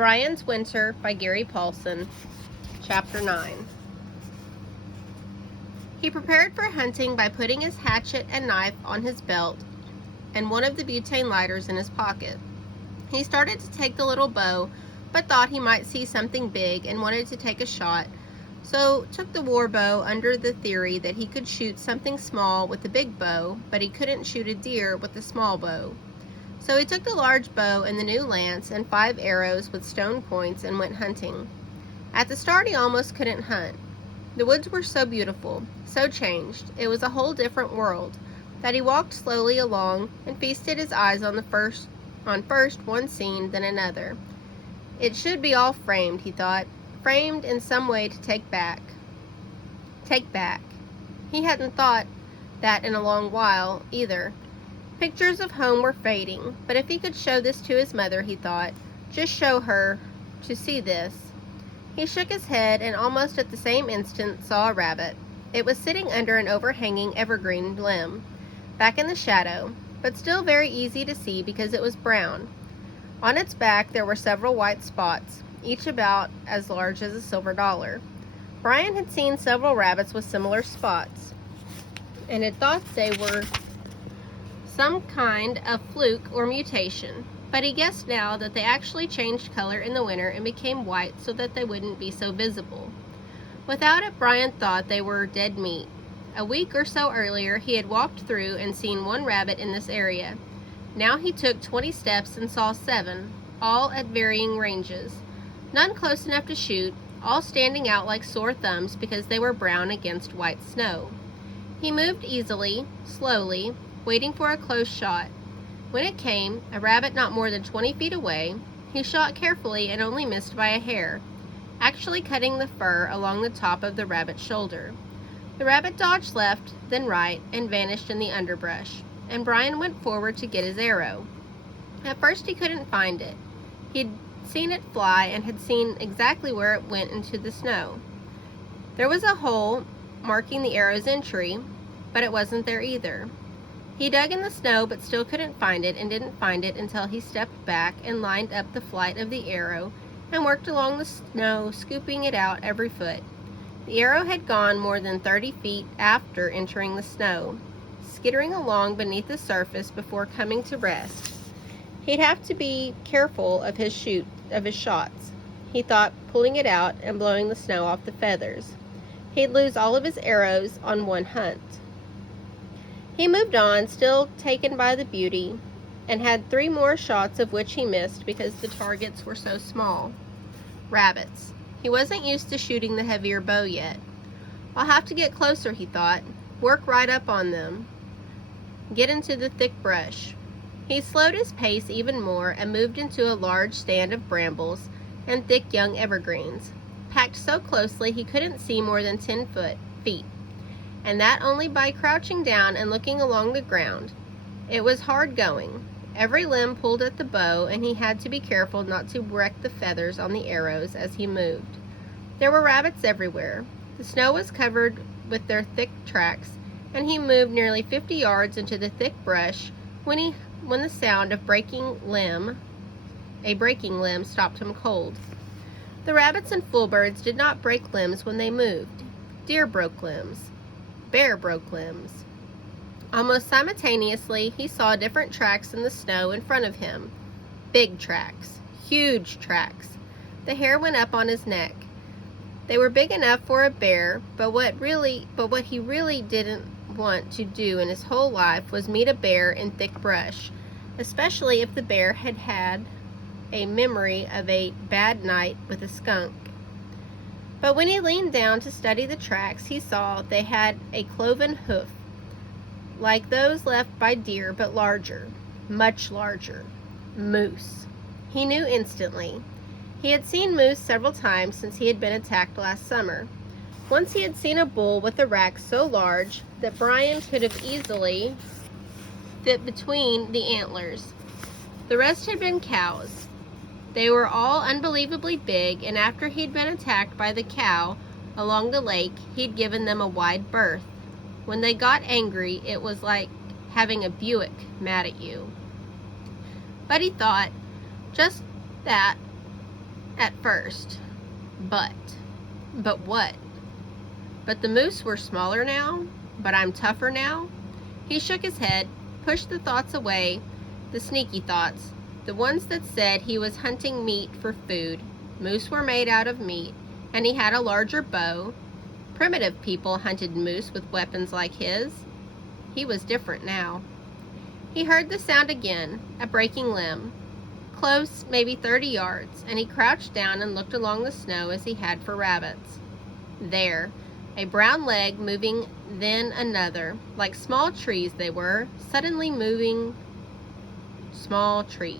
Brian's Winter by Gary Paulsen, Chapter 9. He prepared for hunting by putting his hatchet and knife on his belt and one of the butane lighters in his pocket. He started to take the little bow, but thought he might see something big and wanted to take a shot, so took the war bow under the theory that he could shoot something small with the big bow, but he couldn't shoot a deer with the small bow. So he took the large bow and the new lance and 5 arrows with stone points and went hunting. At the start he almost couldn't hunt. The woods were so beautiful, so changed, it was a whole different world, that he walked slowly along and feasted his eyes on first one scene, then another. It should be all framed, he thought, framed in some way to take back. He hadn't thought that in a long while, either. Pictures of home were fading, but if he could show this to his mother, he thought, just show her to see this. He shook his head and almost at the same instant saw a rabbit. It was sitting under an overhanging evergreen limb, back in the shadow, but still very easy to see because it was brown. On its back there were several white spots, each about as large as a silver dollar. Brian had seen several rabbits with similar spots, and had thought they were some kind of fluke or mutation, but he guessed now that they actually changed color in the winter and became white so that they wouldn't be so visible. Without it, Brian thought they were dead meat. A week or so earlier, he had walked through and seen 1 rabbit in this area. Now he took 20 steps and saw 7, all at varying ranges. None close enough to shoot, all standing out like sore thumbs because they were brown against white snow. He moved easily, slowly, waiting for a close shot. When it came, a rabbit not more than 20 feet away, he shot carefully and only missed by a hair, actually cutting the fur along the top of the rabbit's shoulder. The rabbit dodged left, then right, and vanished in the underbrush, and Brian went forward to get his arrow. At first he couldn't find it. He'd seen it fly and had seen exactly where it went into the snow. There was a hole marking the arrow's entry, but it wasn't there either. He dug in the snow but still couldn't find it, and didn't find it until he stepped back and lined up the flight of the arrow and worked along the snow, scooping it out every foot. The arrow had gone more than 30 feet after entering the snow, skittering along beneath the surface before coming to rest. He'd have to be careful of his shots, he thought, pulling it out and blowing the snow off the feathers. He'd lose all of his arrows on one hunt. He moved on, still taken by the beauty, and had 3 more shots of which he missed because the targets were so small. Rabbits. He wasn't used to shooting the heavier bow yet. I'll have to get closer, he thought. Work right up on them. Get into the thick brush. He slowed his pace even more and moved into a large stand of brambles and thick young evergreens, packed so closely he couldn't see more than 10 feet, and that only by crouching down and looking along the ground. It was hard going. Every limb pulled at the bow, and he had to be careful not to wreck the feathers on the arrows as he moved. There were rabbits everywhere. The snow was covered with their thick tracks, and he moved nearly 50 yards into the thick brush when the sound of a breaking limb stopped him cold. The rabbits and foolbirds did not break limbs when they moved. Deer broke limbs. Bear broke limbs. Almost simultaneously, he saw different tracks in the snow in front of him. Big tracks. Huge tracks. The hair went up on his neck. They were big enough for a bear, but what he really didn't want to do in his whole life was meet a bear in thick brush, especially if the bear had had a memory of a bad night with a skunk. But when he leaned down to study the tracks, he saw they had a cloven hoof, like those left by deer, but larger, much larger. Moose. He knew instantly. He had seen moose several times since he had been attacked last summer. Once he had seen a bull with a rack so large that Brian could have easily fit between the antlers. The rest had been cows. They were all unbelievably big, and after he'd been attacked by the cow along the lake, he'd given them a wide berth. When they got angry, it was like having a Buick mad at you. But he thought, just that, at first. But what? But the moose were smaller now? But I'm tougher now? He shook his head, pushed the thoughts away, the sneaky thoughts, the ones that said he was hunting meat for food. Moose were made out of meat, and he had a larger bow. Primitive people hunted moose with weapons like his. He was different now. He heard the sound again, a breaking limb. Close, maybe 30 yards, and he crouched down and looked along the snow as he had for rabbits. There, a brown leg moving, then another, like small trees they were, suddenly moving small trees.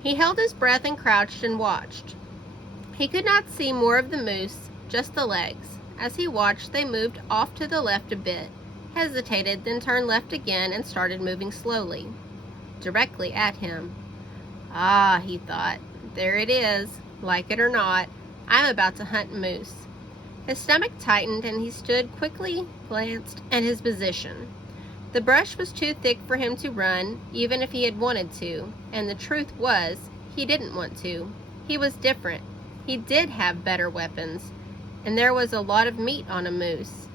He held his breath and crouched and watched. He could not see more of the moose, just the legs. As he watched, they moved off to the left a bit, hesitated, then turned left again and started moving slowly, directly at him. Ah, he thought, there it is. Like it or not, I'm about to hunt moose. His stomach tightened and he stood quickly, glanced at his position. The brush was too thick for him to run, even if he had wanted to, and the truth was, he didn't want to. He was different. He did have better weapons, and there was a lot of meat on a moose.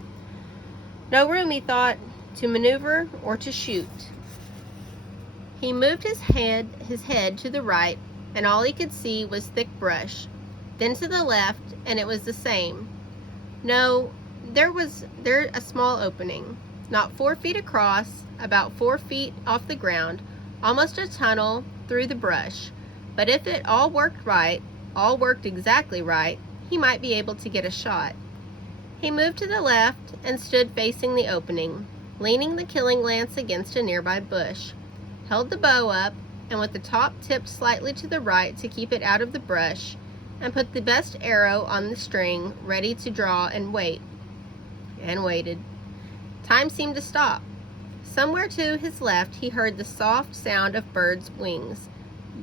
No room, he thought, to maneuver or to shoot. He moved his head to the right, and all he could see was thick brush. Then to the left, and it was the same. No, there was a small opening, not 4 feet across, about 4 feet off the ground, almost a tunnel through the brush. But if it all worked right, all worked exactly right, he might be able to get a shot. He moved to the left and stood facing the opening, leaning the killing lance against a nearby bush, held the bow up, and with the top tipped slightly to the right to keep it out of the brush, and put the best arrow on the string, ready to draw and wait. And waited. Time seemed to stop. Somewhere to his left he heard the soft sound of birds' wings,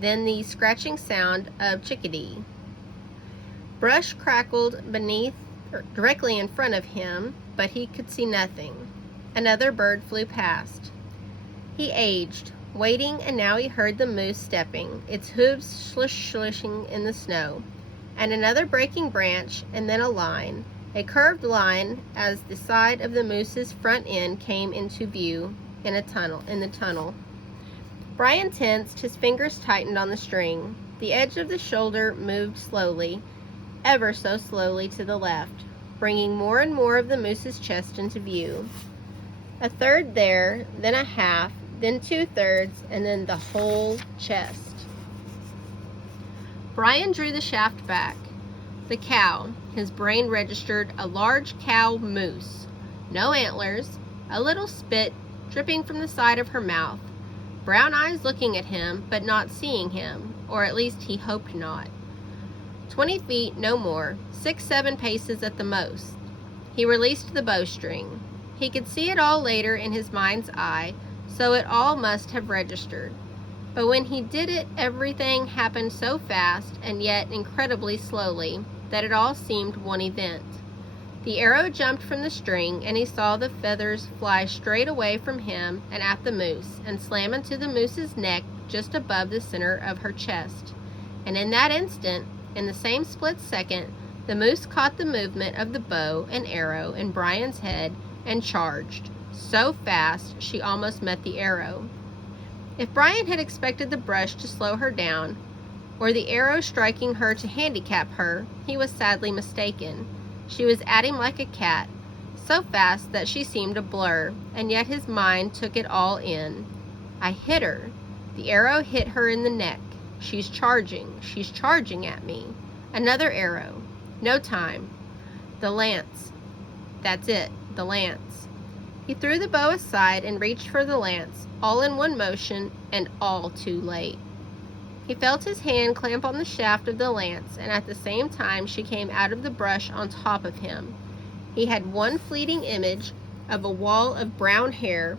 then the scratching sound of chickadee. Brush crackled directly in front of him, but he could see nothing. Another bird flew past. He aged, waiting, and now he heard the moose stepping, its hooves slishing in the snow, and another breaking branch, and then a curved line as the side of the moose's front end came into view in the tunnel. Brian tensed, his fingers tightened on the string. The edge of the shoulder moved slowly, ever so slowly to the left, bringing more and more of the moose's chest into view. A third there, then a half, then 2/3, and then the whole chest. Brian drew the shaft back. The cow, his brain registered a large cow moose. No antlers, a little spit dripping from the side of her mouth. Brown eyes looking at him, but not seeing him, or at least he hoped not. 20 feet, no more, 6-7 paces at the most. He released the bowstring. He could see it all later in his mind's eye, so it all must have registered. But when he did it, everything happened so fast and yet incredibly slowly that it all seemed one event. The arrow jumped from the string, and he saw the feathers fly straight away from him and at the moose, and slam into the moose's neck just above the center of her chest. And in that instant, in the same split second, the moose caught the movement of the bow and arrow in Brian's head and charged, so fast she almost met the arrow. If Brian had expected the brush to slow her down, or the arrow striking her to handicap her, he was sadly mistaken. She was at him like a cat, so fast that she seemed a blur, and yet his mind took it all in. I hit her. The arrow hit her in the neck. She's charging at me. Another arrow. No time. The lance. That's it, the lance. He threw the bow aside and reached for the lance, all in one motion, and all too late. He felt his hand clamp on the shaft of the lance, and at the same time she came out of the brush on top of him. He had one fleeting image of a wall of brown hair,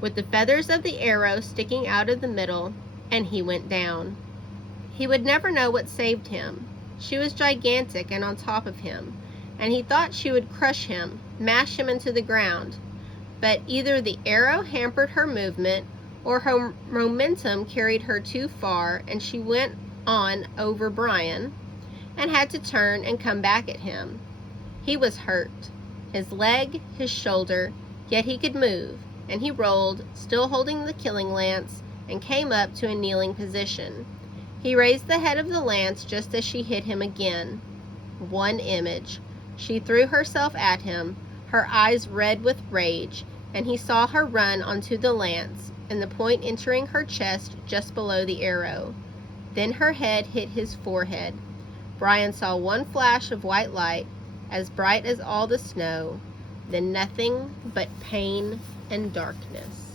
with the feathers of the arrow sticking out of the middle, and he went down. He would never know what saved him. She was gigantic and on top of him, and he thought she would crush him, mash him into the ground. But either the arrow hampered her movement, or her momentum carried her too far, and she went on over Brian and had to turn and come back at him. He was hurt, his leg, his shoulder, yet he could move, and he rolled, still holding the killing lance, and came up to a kneeling position. He raised the head of the lance just as she hit him again. One image. She threw herself at him, her eyes red with rage, and he saw her run onto the lance, and the point entering her chest just below the arrow. Then her head hit his forehead. Brian saw one flash of white light, as bright as all the snow, then nothing but pain and darkness.